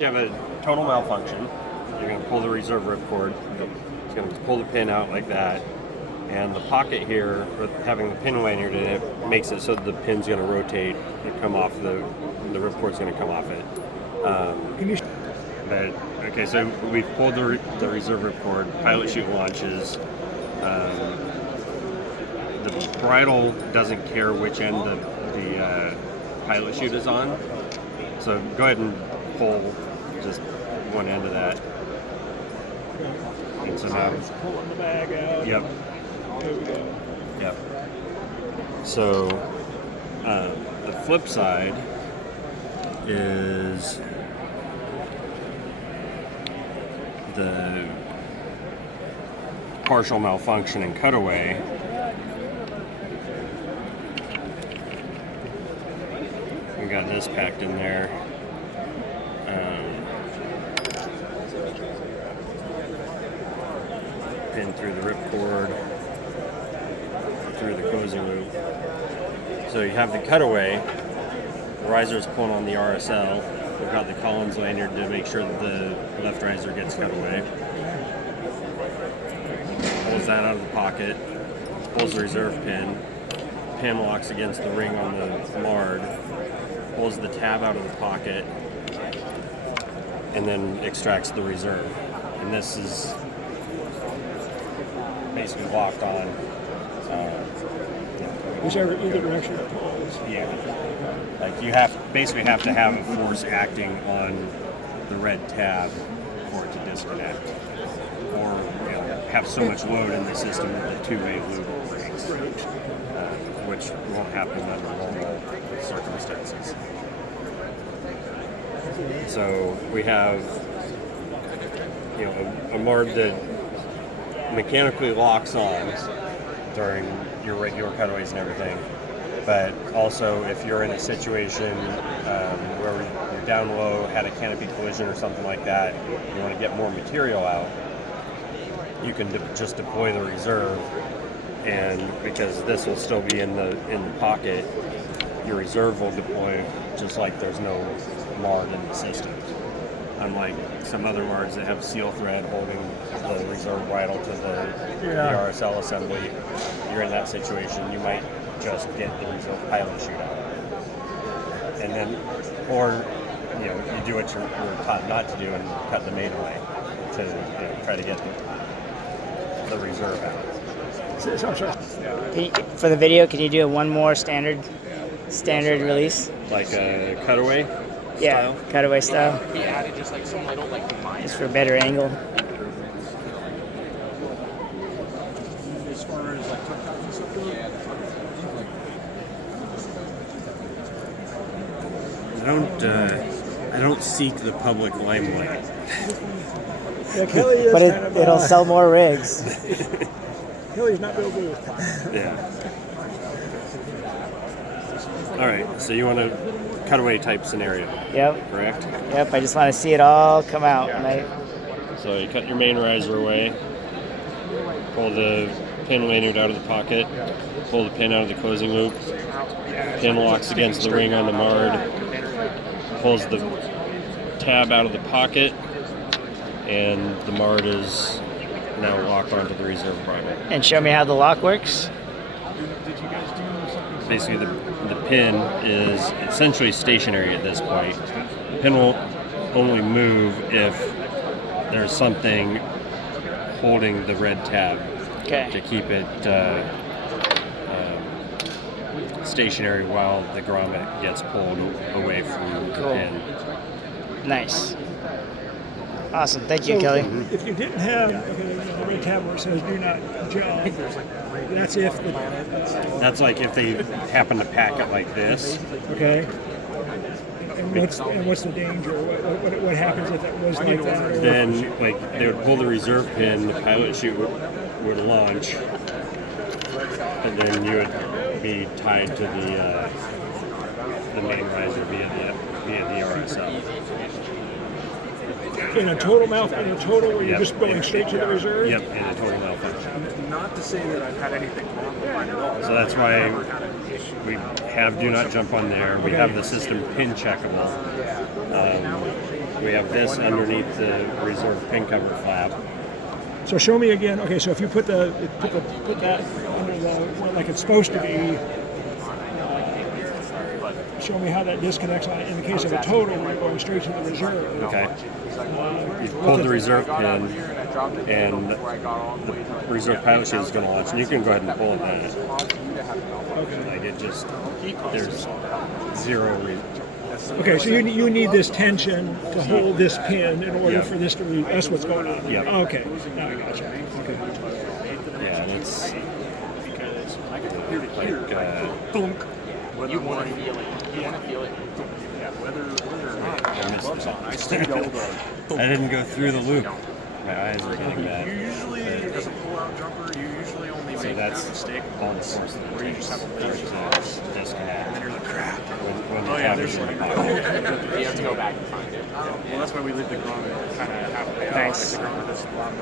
You have a total malfunction. You're going to pull the reserve ripcord. It's going to pull the pin out like that. And the pocket here, with having the pin lanyard in it, makes it so that the pin's going to rotate and come off the ripcord's going to come off it. Okay, so we've pulled the reserve ripcord. Pilot chute launches. The bridle doesn't care which end the pilot chute is on. So go ahead and pull just one end of that. And so now it's pulling the bag out. Yep. There we go. Yep. So the flip side is the partial malfunction and cutaway. We got this packed in there. Pin through the ripcord, through the closing loop. So you have the cutaway. The riser is pulling on the RSL. We've got the Collins lanyard to make sure that the left riser gets cut away. Pulls that out of the pocket. Pulls the reserve pin. Pin locks against the ring on the MARD. Pulls the tab out of the pocket. And then extracts the reserve. And this is basically locked on. Whichever either direction it pulls. Yeah. Like you basically have to have a force acting on the red tab for it to disconnect, or have so much load in the system that the two-way loop breaks, which won't happen under normal circumstances. So we have a MARD that mechanically locks on during your regular cutaways and everything, but also if you're in a situation where you're down low, had a canopy collision or something like that, you want to get more material out, you can just deploy the reserve, and because this will still be in the pocket, your reserve will deploy just like there's no MARD in the system. Unlike some other MARDs that have seal thread holding the reserve bridle to the RSL assembly, you're in that situation, you might just get the reserve pilot chute out. And then, or you do what you're taught not to do and cut the main away to try to get the reserve out. For the video, can you do one more standard release? Like a cutaway? Yeah, style? Cutaway style. He added just like some little Just for better angle. as far as like tuck-ups and stuff go. I don't seek the public limelight. Yeah, Kelly is But kind of, it'll sell more rigs. Kelly's not real good with time. Yeah. All right, so you want a cutaway type scenario, Yep. correct? Yep. I just want to see it all come out. So you cut your main riser away, pull the pin lanyard out of the pocket, pull the pin out of the closing loop, pin locks against the ring on the MARD, pulls the tab out of the pocket, and the MARD is now locked onto the reserve bridle. And show me how the lock works. Basically, the pin is essentially stationary at this point. The pin will only move if there's something holding the red tab to keep it stationary while the grommet gets pulled away from the pin. Nice. Awesome. Thank you, Kelly. If you didn't have the red tab where it says "Do not jump," that's if the That's like if they happen to pack it like this. okay. And what's the danger? What happens if it was like that? Or Then, like, they would pull the reserve pin, the pilot chute would launch, and then you would be tied to the main riser via the RSL. in a total where you're just going straight to the reserve? Yep, in a total malfunction. Not to say that I've had anything wrong with mine at all. So that's why we have do not jump on there. We have the system pin checkable. we have this underneath the reserve pin cover flap. So show me again. Okay, so if you put that under the like it's supposed to be, show me how that disconnects on it. In the case of a total, we're going straight to the reserve. Okay. You pull the reserve pin, and the reserve pilot shield is going to launch, and you can go ahead and pull it then. Like it just, there's zero reason. Okay, so you need this tension to hold this pin in order for this to that's what's going on. Yeah. Okay, now I gotcha. Okay. Yeah, and it's like You want to feel it. You want to feel it. Yeah, whether or not I missed gloves it. on, I still be able to. I didn't go through the loop. My eyes are getting bad. You usually, as a pull-out jumper, you usually only So make that's that mistake on the source of the where you just have a laser to disconnect. and then you're like, crap. When the Oh yeah, cameras there's are in like, the pocket. you have to go back and find it. Well, that's why we leave the grommet kind of halfway out. Nice. Like the grommet is the bottom.